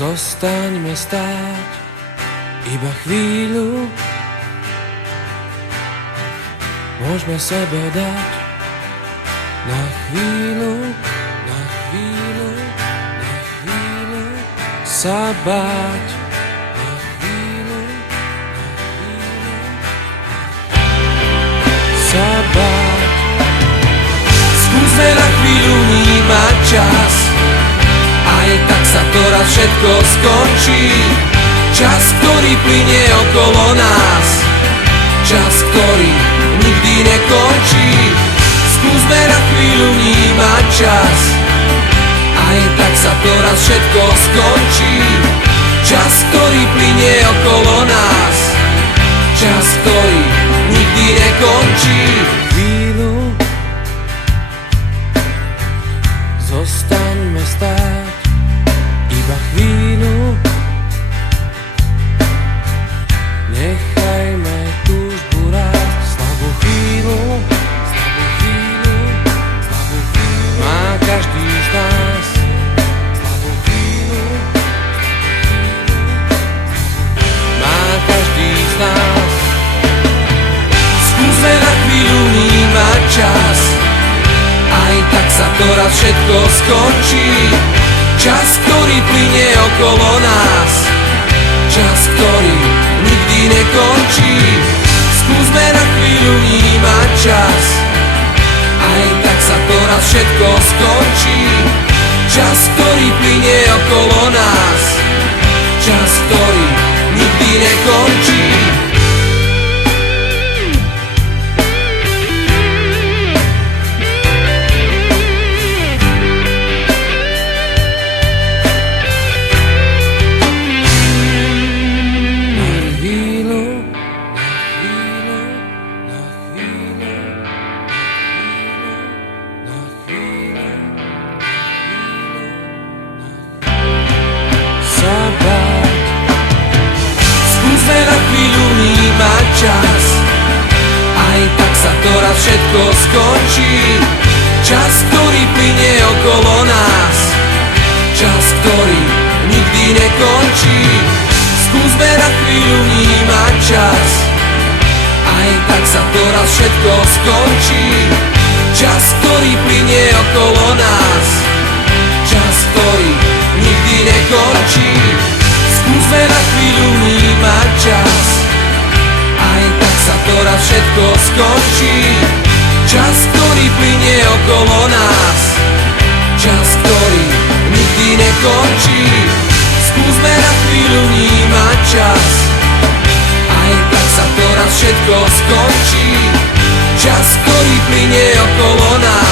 Zostaňme stáť iba chvíľu, môžeme sebe dať na chvíľu, na chvíľu, na chvíľu sa báť. Na chvíľu, na chvíľu sa báť. Skúsme na chvíľu vnímať čas, aj tak sa to raz všetko skončí. Čas, ktorý plynie okolo nás, čas, ktorý nikdy nekončí. Skúsme na chvíľu vnímať čas, aj tak sa to raz všetko skončí. Čas, ktorý plynie okolo nás, čas, ktorý nikdy nekončí. Chvíľu zostaňme stáť, iba chvíľu. Nechajme túžbu rásť. Slabú chvíľu, slabú chvíľu, slabú chvíľu má každý z nás. Slabú chvíľu, má každý z nás. Skúsme na chvíľu vnímať čas, aj tak sa to raz všetko skončí. Čas, ktorý plynie okolo nás, čas, ktorý nikdy nekončí. Skúsme na chvíľu vnímať čas, aj tak sa to raz všetko skončí. Čas, ktorý plynie okolo nás, čas, ktorý nikdy nekončí. Skúsme na chvíľu vnímať čas, aj tak sa to raz všetko skončí. Čas, ktorý plynie okolo nás, čas, ktorý nikdy nekončí. Skúsme na chvíľu vnímať čas, aj tak sa to raz všetko skončí. Čas, ktorý plynie okolo nás, čas, ktorý nikdy nekončí. Skúsme na chvíľu vnímať čas, aj tak sa to raz všetko skončí. Čas, ktorý plynie okolo nás, čas, ktorý nikdy nekončí. Skúsme na chvíľu vnímať čas, aj tak sa to raz všetko skončí. Čas, ktorý plynie okolo nás,